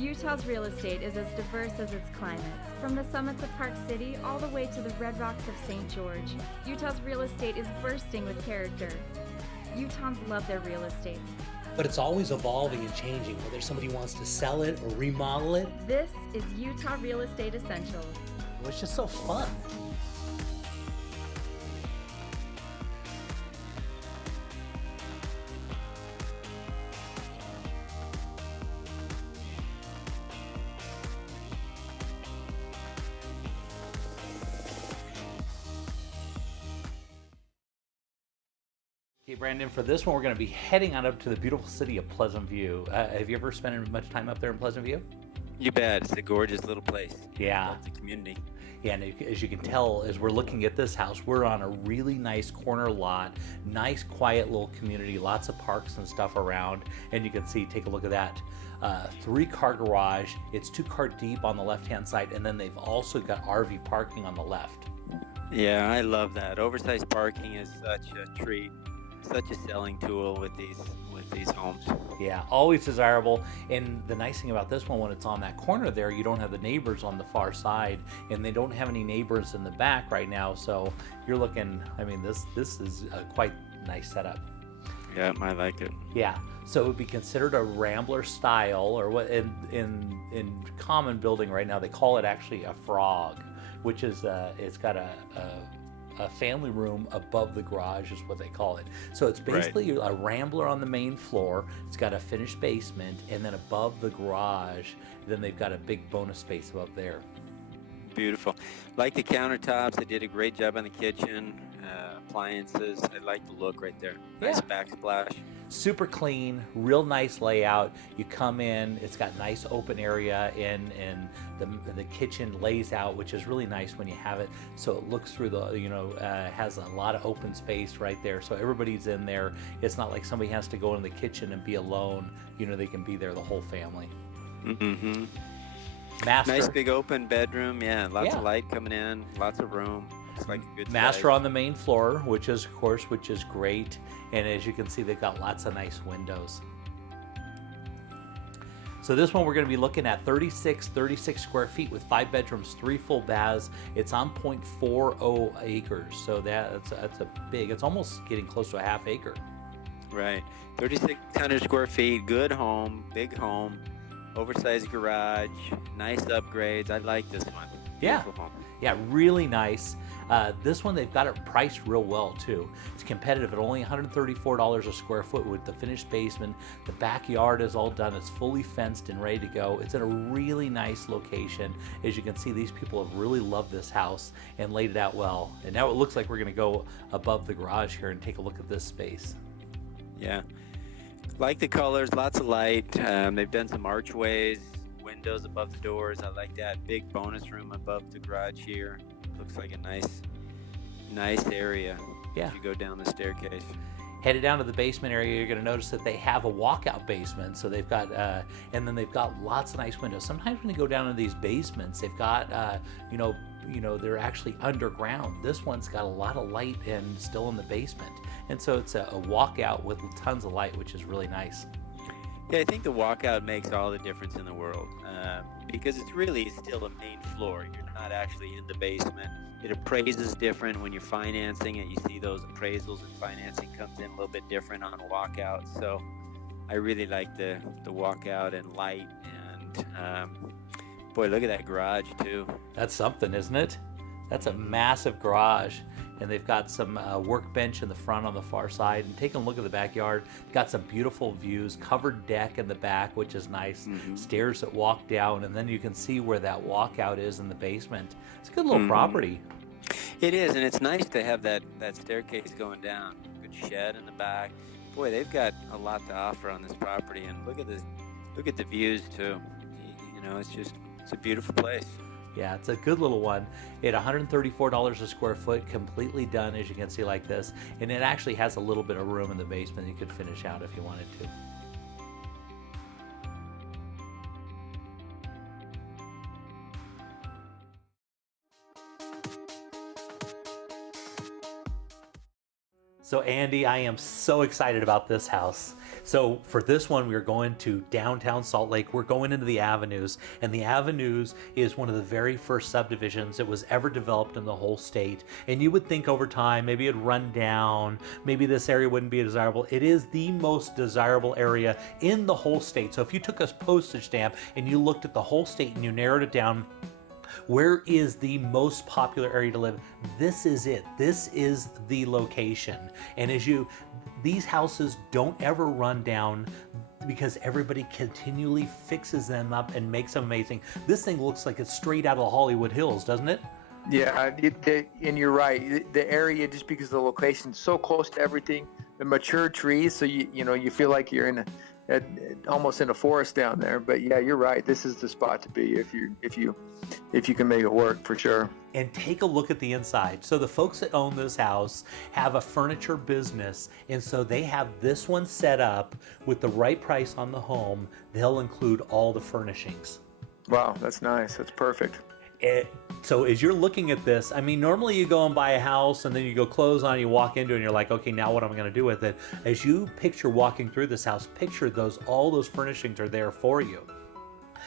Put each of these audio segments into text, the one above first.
Utah's real estate is as diverse as its climates. From the summits of Park City all the way to the red rocks of St. George, Utah's real estate is bursting with character. Utahns love their real estate. But it's always evolving and changing, whether somebody wants to sell it or remodel it. This is Utah Real Estate Essentials. It's just so fun. Okay, Brandon, for this one, we're going to be heading on up to the beautiful city of Pleasant View. Have you ever spent much time up there in Pleasant View? You bet. It's a gorgeous little place. Yeah. It's a community. Yeah, and as you can tell, as we're looking at this house, we're on a really nice corner lot, nice, quiet little community, lots of parks and stuff around. And you can see, take a look at that. 3-car garage. It's 2-car deep on the left-hand side, and then they've also got RV parking on the left. Yeah, I love that. Oversized parking is such a treat, such a selling tool with these homes. Yeah, always desirable. And the nice thing about this one, when it's on that corner there, you don't have the neighbors on the far side, and they don't have any neighbors in the back right now. So you're looking, I mean, this is a quite nice setup. Yeah, I like it. Yeah, so it would be considered a Rambler style, or what in common building right now, they call it actually a frog, which is it's got a family room above the garage is what they call it. So it's basically a Rambler on the main floor. It's got a finished basement, and then above the garage, then they've got a big bonus space above there. Beautiful. Like the countertops, they did a great job on the kitchen, appliances. I like the look right there. Nice backsplash. Super clean, real nice layout. You come in, it's got nice open area, and the kitchen lays out, which is really nice when you have it. So it looks through the, has a lot of open space right there. So everybody's in there. It's not like somebody has to go in the kitchen and be alone. They can be there, the whole family. Mm-hmm. Master. Nice big open bedroom. Yeah, lots of light coming in, lots of room. Looks like a good Master size. on the main floor, which is great. And as you can see, they've got lots of nice windows. So this one we're going to be looking at 36 square feet with 5 bedrooms, 3 full baths. It's on 0.40 acres. So that's a big, it's almost getting close to a half acre. Right. 3,600 square feet, good home, big home, oversized garage, nice upgrades. I like this one. Beautiful home. Yeah, really nice. This one, they've got it priced real well too. It's competitive at only $134 a square foot with the finished basement. The backyard is all done. It's fully fenced and ready to go. It's in a really nice location. As you can see, these people have really loved this house and laid it out well. And now it looks like we're going to go above the garage here and take a look at this space. Yeah. Like the colors, lots of light. They've done some archways, windows above the doors. I like that. Big bonus room above the garage here. Looks like a nice area. Yeah. As you go down the staircase. Headed down to the basement area, you're going to notice that they have a walkout basement. So they've got, and then they've got lots of nice windows. Sometimes when you go down into these basements, they've got, they're actually underground. This one's got a lot of light and still in the basement. And so it's a walkout with tons of light, which is really nice. Yeah, I think the walkout makes all the difference in the world because it's really still a main floor. You're not actually in the basement. It appraises different when you're financing it. You see those appraisals and financing comes in a little bit different on a walkout. So I really like the walkout and light. And boy, look at that garage too. That's something, isn't it? That's a massive garage. And they've got some workbench in the front on the far side. And taking a look at the backyard, got some beautiful views, covered deck in the back, which is nice. Mm-hmm. Stairs that walk down, and then you can see where that walkout is in the basement. It's a good little property. It is, and it's nice to have that staircase going down. Good shed in the back. Boy, they've got a lot to offer on this property. And look at the views too. It's a beautiful place. Yeah, it's a good little one. At $134 a square foot, completely done, as you can see like this. And it actually has a little bit of room in the basement you could finish out if you wanted to. So Andy, I am so excited about this house. So for this one, we're going to downtown Salt Lake. We're going into the Avenues, and the Avenues is one of the very first subdivisions that was ever developed in the whole state. And you would think over time, maybe it'd run down, maybe this area wouldn't be desirable. It is the most desirable area in the whole state. So if you took a postage stamp and you looked at the whole state and you narrowed it down, where is the most popular area to live? This is it. This is the location. And these houses don't ever run down because everybody continually fixes them up and makes them amazing. This thing looks like it's straight out of the Hollywood Hills, doesn't it? Yeah, and you're right. The area, just because of the location, so close to everything, the mature trees, so you feel like you're in almost in a forest down there. But yeah, you're right. This is the spot to be if you can make it work, for sure. And take a look at the inside. So the folks that own this house have a furniture business, and so they have this one set up with the right price on the home. They'll include all the furnishings. Wow, that's nice. That's perfect. So as you're looking at this, I mean, normally you go and buy a house and then you go close on it, you walk into it and you're like, okay, now what am I going to do with it? As you picture walking through this house, picture all those furnishings are there for you.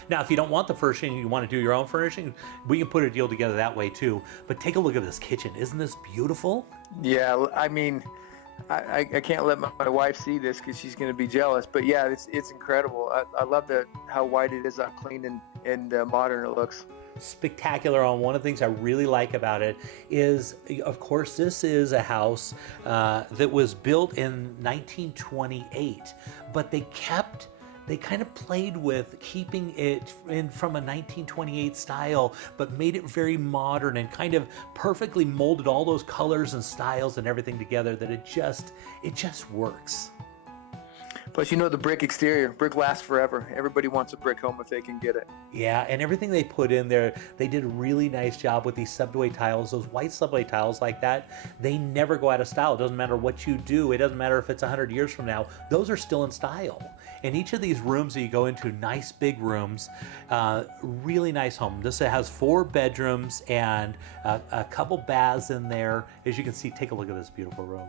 Now, if you don't want the furnishing, you want to do your own furnishing, we can put a deal together that way too. But take a look at this kitchen. Isn't this beautiful? Yeah, I mean, I can't let my wife see this because she's going to be jealous. But yeah, it's incredible. I love how white it is, how clean and modern it looks. Spectacular. On one of the things I really like about it is, of course, this is a house that was built in 1928, but they kind of played with keeping it from a 1928 style, but made it very modern and kind of perfectly molded all those colors and styles and everything together that it just works. Plus, the brick exterior. Brick lasts forever. Everybody wants a brick home if they can get it. Yeah, and everything they put in there, they did a really nice job with these subway tiles. Those white subway tiles like that, they never go out of style. It doesn't matter what you do. It doesn't matter if it's 100 years from now. Those are still in style. And each of these rooms that you go into, nice big rooms, really nice home. This has 4 bedrooms and a couple baths in there. As you can see, take a look at this beautiful room.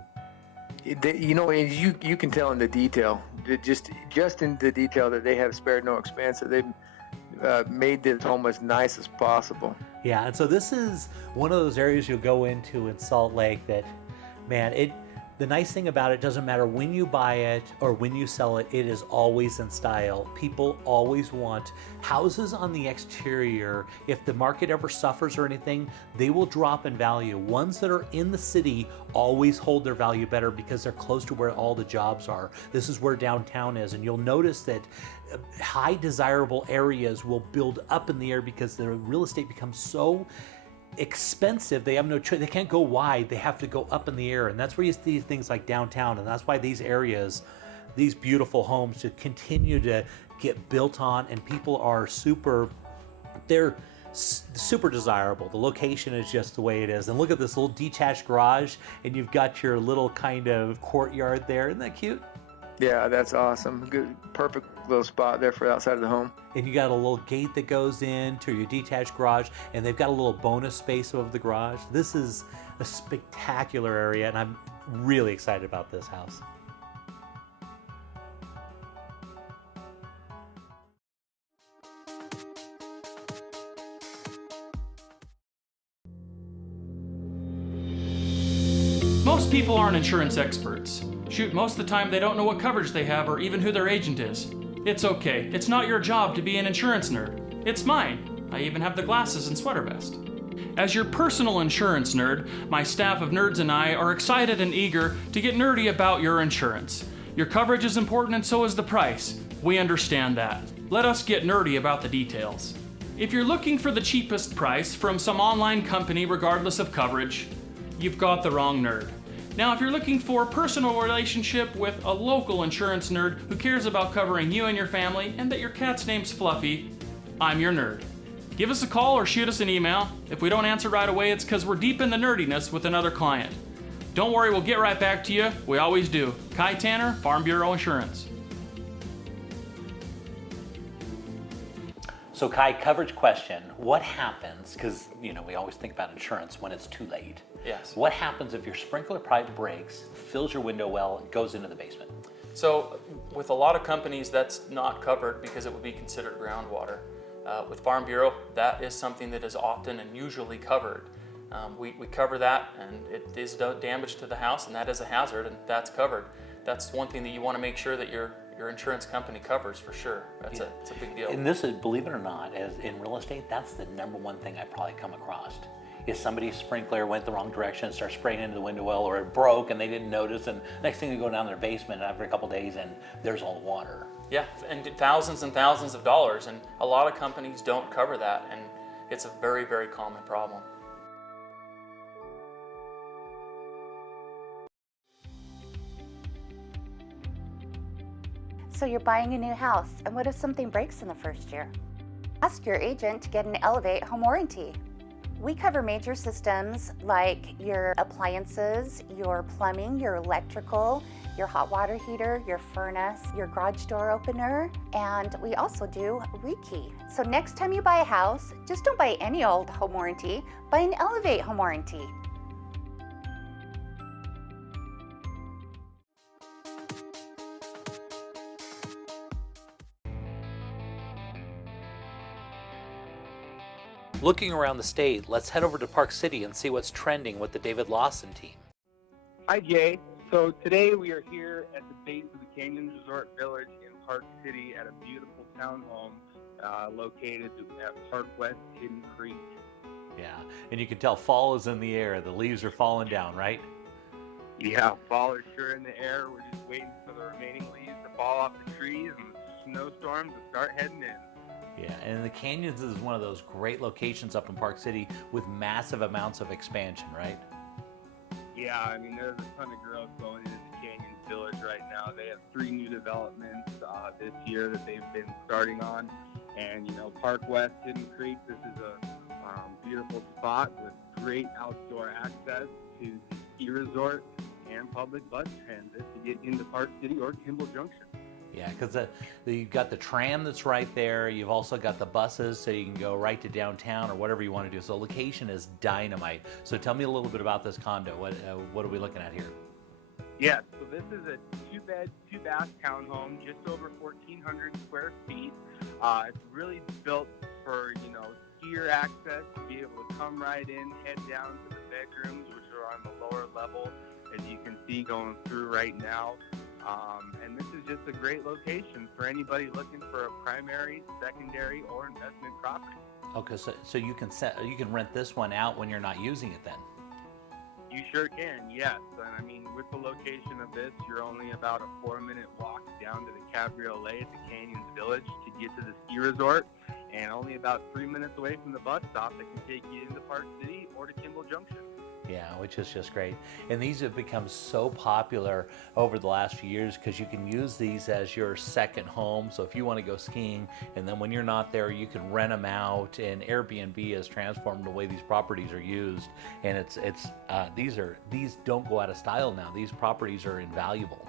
You can tell in the detail, just in the detail, that they have spared no expense. That they've made this home as nice as possible. Yeah, and so this is one of those areas you'll go into in Salt Lake that, man, the nice thing about it, doesn't matter when you buy it or when you sell it, it is always in style. People always want houses on the exterior. If the market ever suffers or anything, they will drop in value. Ones that are in the city always hold their value better because they're close to where all the jobs are. This is where downtown is, and you'll notice that high desirable areas will build up in the air because the real estate becomes so expensive. They have no choice. They can't go wide. They have to go up in the air, and that's where you see things like downtown. And that's why these areas, these beautiful homes, to continue to get built on, and people are they're super desirable. The location is just the way it is. And look at this little detached garage, and you've got your little kind of courtyard there. Isn't that cute? Yeah, that's awesome. Good, perfect little spot there for outside of the home. And you got a little gate that goes into your detached garage, and they've got a little bonus space above the garage. This is a spectacular area, and I'm really excited about this house. Most people aren't insurance experts. Shoot, most of the time they don't know what coverage they have or even who their agent is. It's okay. It's not your job to be an insurance nerd. It's mine. I even have the glasses and sweater vest. As your personal insurance nerd, my staff of nerds and I are excited and eager to get nerdy about your insurance. Your coverage is important and so is the price. We understand that. Let us get nerdy about the details. If you're looking for the cheapest price from some online company regardless of coverage, you've got the wrong nerd. Now, if you're looking for a personal relationship with a local insurance nerd who cares about covering you and your family and that your cat's name's Fluffy, I'm your nerd. Give us a call or shoot us an email. If we don't answer right away, it's because we're deep in the nerdiness with another client. Don't worry, we'll get right back to you. We always do. Kai Tanner, Farm Bureau Insurance. So Kai, coverage question. What happens, because we always think about insurance when it's too late. Yes. What happens if your sprinkler pipe breaks, fills your window well, and goes into the basement? So With a lot of companies, that's not covered because it would be considered groundwater. With Farm Bureau, that is something that is often and usually covered. We cover that, and it is damage to the house, and that is a hazard, and that's covered. That's one thing that you want to make sure that your insurance company covers for sure. It's a big deal. And this is, believe it or not, as in real estate, that's the number one thing I probably come across. Is somebody's sprinkler went the wrong direction and started spraying into the window well, or it broke and they didn't notice, and next thing you go down their basement after a couple days and there's all the water. Yeah, and thousands of dollars, and a lot of companies don't cover that, and it's a very, very common problem. So you're buying a new house, and what if something breaks in the first year? Ask your agent to get an Elevate home warranty. We cover major systems like your appliances, your plumbing, your electrical, your hot water heater, your furnace, your garage door opener, and we also do rekey. So next time you buy a house, just don't buy any old home warranty, buy an Elevate home warranty. Looking around the state, let's head over to Park City and see what's trending with the David Lawson team. Hi, Jay. So today we are here at the base of the Canyons Resort Village in Park City at a beautiful townhome located at Park West Hidden Creek. Yeah, and you can tell fall is in the air. The leaves are falling down, right? Yeah, fall is sure in the air. We're just waiting for the remaining leaves to fall off the trees and the snowstorms to start heading in. Yeah, and the Canyons is one of those great locations up in Park City with massive amounts of expansion, right? Yeah, I mean, there's a ton of growth going into the Canyons Village right now. They have 3 new developments this year that they've been starting on. And, you know, Park West Hidden Creek, this is a beautiful spot with great outdoor access to the ski resort and public bus transit to get into Park City or Kimball Junction. Yeah, because you've got the tram that's right there. You've also got the buses, so you can go right to downtown or whatever you want to do. So the location is dynamite. So tell me a little bit about this condo. What are we looking at here? Yeah, so this is a 2-bed, 2-bath townhome, just over 1,400 square feet. It's really built for, you know, skier access to be able to come right in, head down to the bedrooms, which are on the lower level, as you can see going through right now. And this is just a great location for anybody looking for a primary, secondary, or investment property. Okay, so you can rent this one out when you're not using it then? You sure can, yes. And I mean, with the location of this, you're only about a 4-minute walk down to the Cabriolet at the Canyons Village to get to the ski resort, and only about 3 minutes away from the bus stop that can take you into Park City or to Kimball Junction. Yeah, which is just great. And these have become so popular over the last few years because you can use these as your second home. So if you want to go skiing and then when you're not there, you can rent them out. And Airbnb has transformed the way these properties are used. And these don't go out of style now. These properties are invaluable.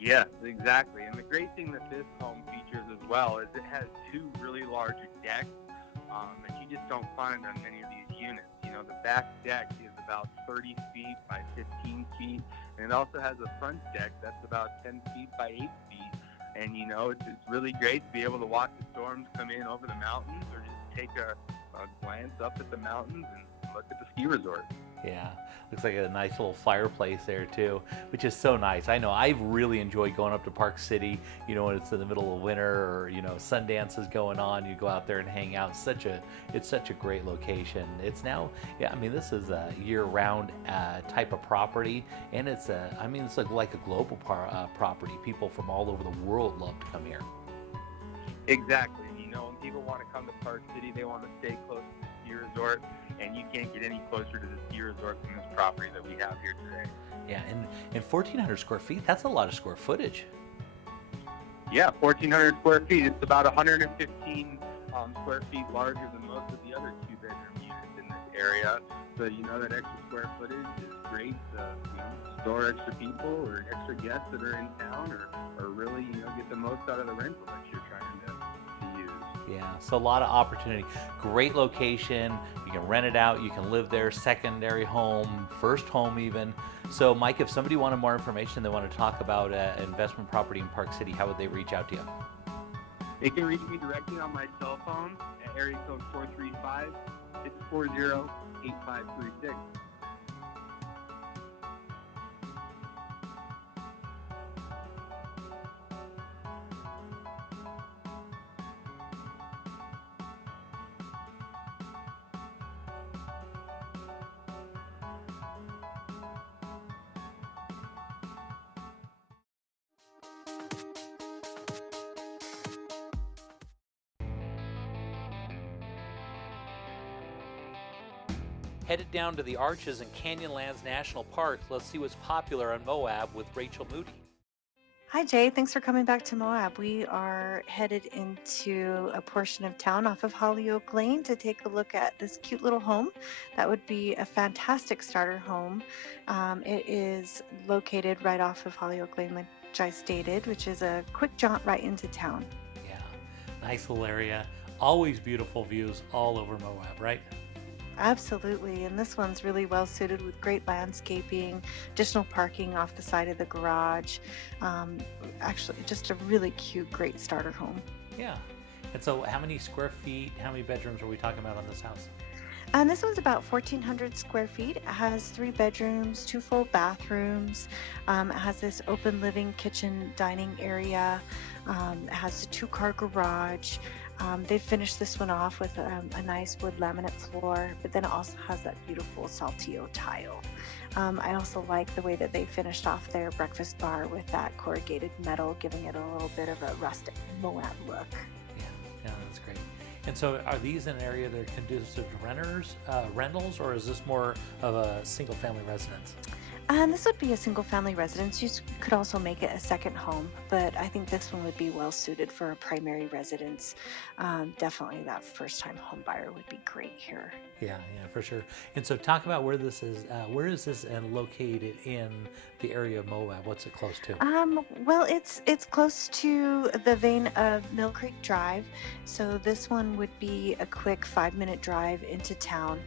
Yes, exactly. And the great thing that this home features as well is it has 2 really large decks that you just don't find on many of these units. You know, the back deck is about 30 feet by 15 feet, and it also has a front deck that's about 10 feet by 8 feet. And, you know, it's really great to be able to watch the storms come in over the mountains or just take a glance up at the mountains and look at the ski resort. Yeah, looks like a nice little fireplace there too, which is so nice. I know I've really enjoyed going up to Park City, you know, when it's in the middle of winter or, you know, Sundance is going on, you go out there and hang out. It's such a great location. It's now, yeah, I mean, this is a year-round type of property, and it's like a global property. People from all over the world love to come here. Exactly. You know, when people want to come to Park City, they want to stay close to the ski resort, and you can't get any closer to the ski resort than this property that we have here today. Yeah, and 1,400 square feet, that's a lot of square footage. Yeah, 1,400 square feet. It's about 115 square feet larger than most of the other 2-bedroom units in this area. So, you know, that extra square footage is great to, you know, store extra people or extra guests that are in town or really, you know, get the most out of the rental that you're trying to use. Yeah, so a lot of opportunity. Great location. You can rent it out. You can live there. Secondary home, first home even. So, Mike, if somebody wanted more information, they want to talk about investment property in Park City, how would they reach out to you? They can reach me directly on my cell phone at area code 435-640-8536. Headed down to the Arches and Canyonlands National Park. Let's see what's popular on Moab with Rachel Moody. Hi, Jay. Thanks for coming back to Moab. We are headed into a portion of town off of Hollyoak Lane to take a look at this cute little home. That would be a fantastic starter home. It is located right off of Hollyoak Lane, like I stated, which is a quick jaunt right into town. Yeah, nice little area. Always beautiful views all over Moab, right? Absolutely, and this one's really well suited with great landscaping, additional parking off the side of the garage. Actually, just a really cute, great starter home. Yeah. And so how many square feet, how many bedrooms are we talking about on this house? And this one's about 1,400 square feet. It has 3 bedrooms, 2 full bathrooms. It has this open living, kitchen, dining area. It has a 2-car garage. They finished this one off with a nice wood laminate floor, but then it also has that beautiful Saltillo tile. I also like the way that they finished off their breakfast bar with that corrugated metal, giving it a little bit of a rustic Moab look. Yeah, that's great. And so are these in an area that are conducive to rentals, or is this more of a single family residence? This would be a single family residence. You could also make it a second home, but I think this one would be well suited for a primary residence. Definitely that first time home buyer would be great here. Yeah, for sure. And so talk about where this is. Where is this located in the area of Moab? What's it close to? Well, it's close to the vein of Mill Creek Drive. So this one would be a quick 5-minute drive into town.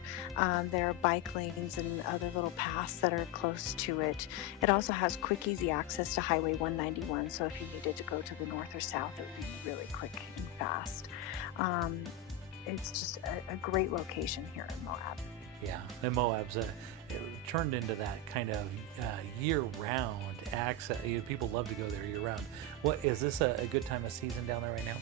There are bike lanes and other little paths that are close to it. It also has quick, easy access to Highway 191. So if you needed to go to the north or south, it would be really quick and fast. It's just a great location here in Moab. Yeah, and Moab's it turned into that kind of year-round access. People love to go there year-round. What is this a good time of season down there right now?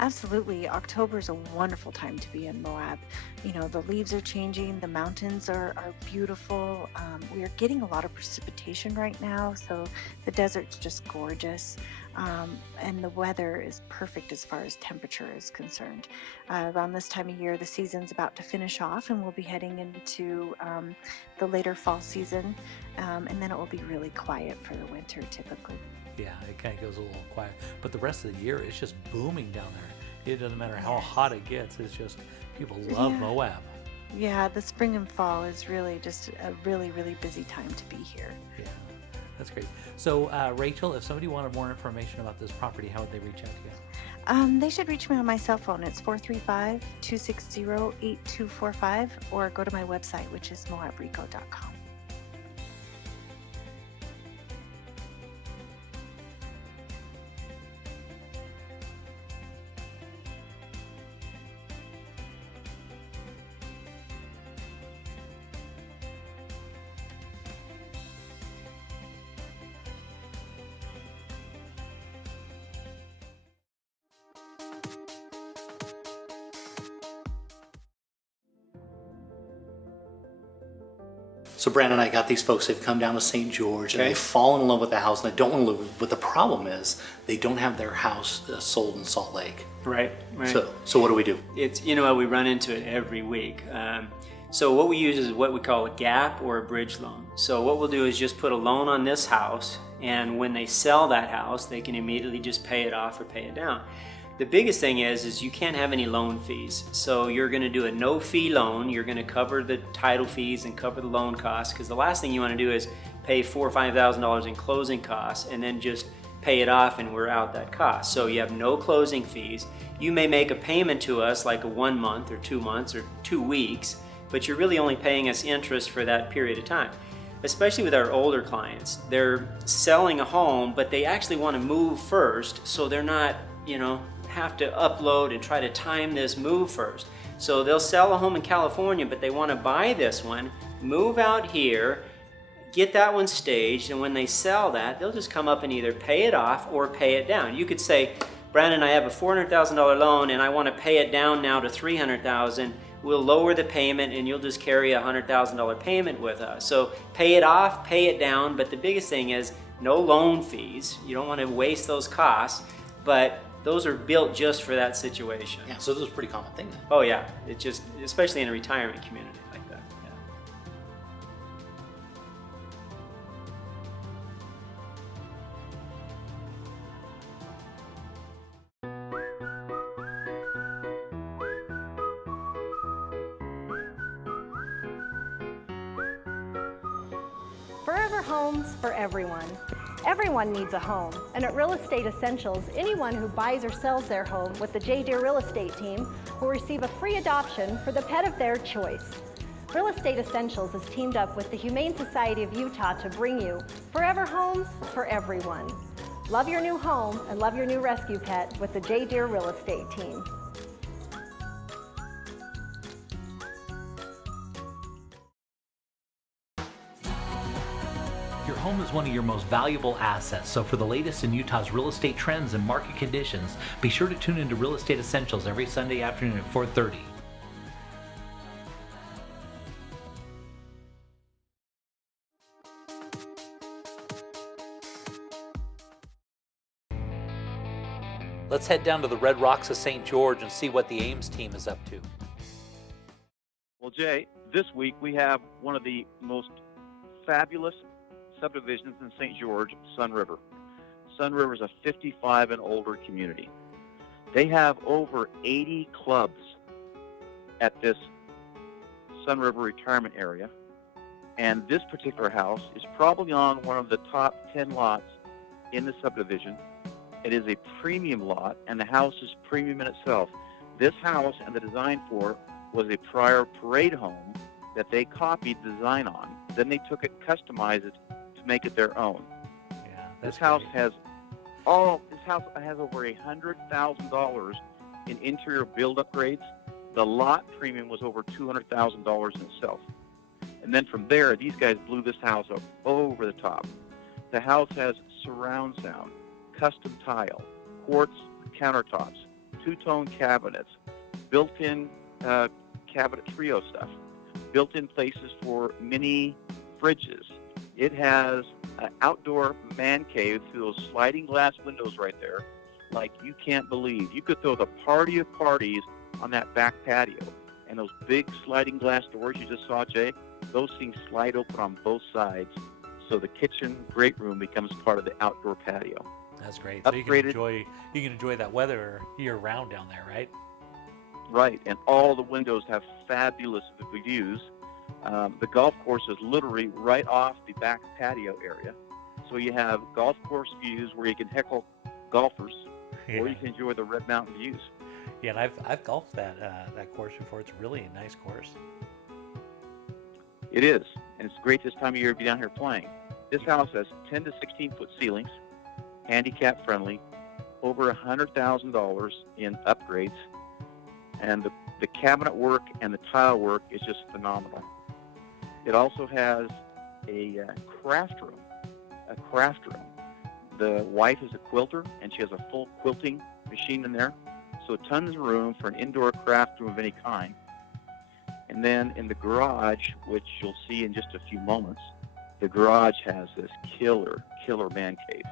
Absolutely. October is a wonderful time to be in Moab. You know, the leaves are changing, the mountains are beautiful. We are getting a lot of precipitation right now, so the desert's just gorgeous. And the weather is perfect as far as temperature is concerned. Around this time of year, the season's about to finish off, and we'll be heading into the later fall season, and then it will be really quiet for the winter typically. Yeah, it kind of goes a little quiet. But the rest of the year, it's just booming down there. It doesn't matter how hot it gets. It's just, people love Moab. Yeah, the spring and fall is really just a really, really busy time to be here. Yeah, that's great. So, Rachel, if somebody wanted more information about this property, how would they reach out to you? They should reach me on my cell phone. It's 435-260-8245, or go to my website, which is moabrico.com. So Brandon and I got these folks, they've come down to St. George and they've fallen in love with the house and they don't want to live, but the problem is they don't have their house sold in Salt Lake. Right. So what do we do? It's, you know, we run into it every week. So what we use is what we call a gap or a bridge loan. So what we'll do is just put a loan on this house, and when they sell that house, they can immediately just pay it off or pay it down. The biggest thing is you can't have any loan fees. So you're going to do a no-fee loan. You're going to cover the title fees and cover the loan costs, because the last thing you want to do is pay $4,000 or $5,000 in closing costs and then just pay it off and we're out that cost. So you have no closing fees. You may make a payment to us like a 1 month or 2 months or 2 weeks, but you're really only paying us interest for that period of time. Especially with our older clients, they're selling a home, but they actually want to move first, so they're not, have to upload and try to time this move first. So they'll sell a home in California, but they want to buy this one, move out here, get that one staged, and when they sell that, they'll just come up and either pay it off or pay it down. You could say, Brandon, I have a $400,000 loan and I want to pay it down now to $300,000. We'll lower the payment and you'll just carry a $100,000 payment with us. So pay it off, pay it down, but the biggest thing is no loan fees. You don't want to waste those costs, but those are built just for that situation. Yeah, so this is a pretty common thing then. Oh yeah, it's just, especially in a retirement community like that. Yeah. Forever Homes for everyone. Everyone needs a home, and at Real Estate Essentials, anyone who buys or sells their home with the J. Deere Real Estate team will receive a free adoption for the pet of their choice. Real Estate Essentials has teamed up with the Humane Society of Utah to bring you Forever Homes for everyone. Love your new home and love your new rescue pet with the J. Deere Real Estate team. Your home is one of your most valuable assets, so for the latest in Utah's real estate trends and market conditions, be sure to tune into Real Estate Essentials every Sunday afternoon at 4:30. Let's head down to the Red Rocks of St. George and see what the Ames team is up to. Well, Jay, this week we have one of the most fabulous subdivisions in St. George, Sun River. Sun River is a 55 and older community. They have over 80 clubs at this Sun River retirement area, and this particular house is probably on one of the top 10 lots in the subdivision. It is a premium lot, and the house is premium in itself. This house and the design for it was a prior parade home that they copied the design on. Then they took it, customized it to make it their own. Yeah, This house has over $100,000 in interior build upgrades. The lot premium was over $200,000 in itself. And then from there, these guys blew this house up over the top. The house has surround sound, custom tile, quartz countertops, two-tone cabinets, built-in cabinet trio stuff, built-in places for mini fridges. It has an outdoor man cave through those sliding glass windows right there, like you can't believe. You could throw the party of parties on that back patio. And those big sliding glass doors you just saw, Jay, those things slide open on both sides. So the kitchen great room becomes part of the outdoor patio. That's great. So you can enjoy that weather year-round down there, right? Right, and all the windows have fabulous views. The golf course is literally right off the back patio area. So you have golf course views where you can heckle golfers, or you can enjoy the Red Mountain views. Yeah, and I've golfed that course before. It's really a nice course. It is, and it's great this time of year to be down here playing. This house has 10 to 16-foot ceilings, handicap friendly, over $100,000 in upgrades, and the cabinet work and the tile work is just phenomenal. It also has a craft room. The wife is a quilter, and she has a full quilting machine in there, so tons of room for an indoor craft room of any kind. And then in the garage, which you'll see in just a few moments, the garage has this killer man cave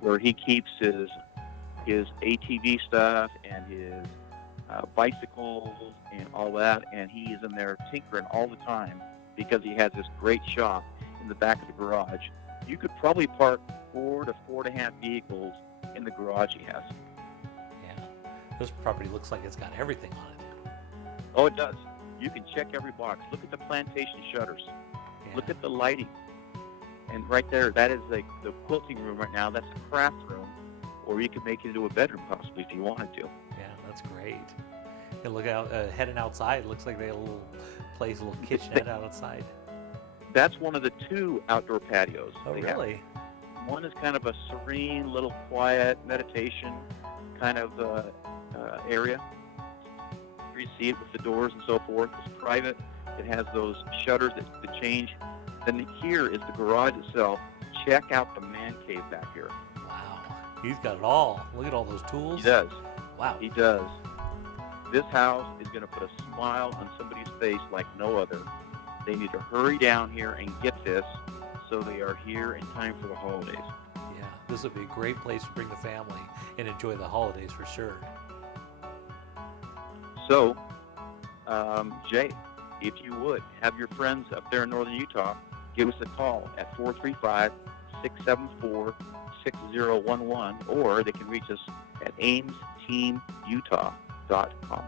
where he keeps his ATV stuff and his bicycles and all that, and he is in there tinkering all the time because he has this great shop in the back of the garage. You could probably park 4 to 4.5 vehicles in the garage he has. Yeah, this property looks like it's got everything on it. Oh, it does. You can check every box. Look at the plantation shutters. Yeah. Look at the lighting. And right there, that is the quilting room right now. That's the craft room, or you could make it into a bedroom possibly if you wanted to. Yeah, that's great. And look out, heading outside. It looks like they have a little place, a little kitchenette outside. That's one of the 2 outdoor patios. Oh, they have. really? One is kind of a serene, little quiet meditation kind of area. You see it with the doors and so forth. It's private. It has those shutters that change. Then here is the garage itself. Check out the man cave back here. Wow. He's got it all. Look at all those tools. He does. Wow. He does. This house is going to put a smile on somebody's face like no other. They need to hurry down here and get this so they are here in time for the holidays. Yeah, this would be a great place to bring the family and enjoy the holidays for sure. So, Jay, if you would, have your friends up there in northern Utah give us a call at 435-674-6011, or they can reach us at aimsteamutah.com.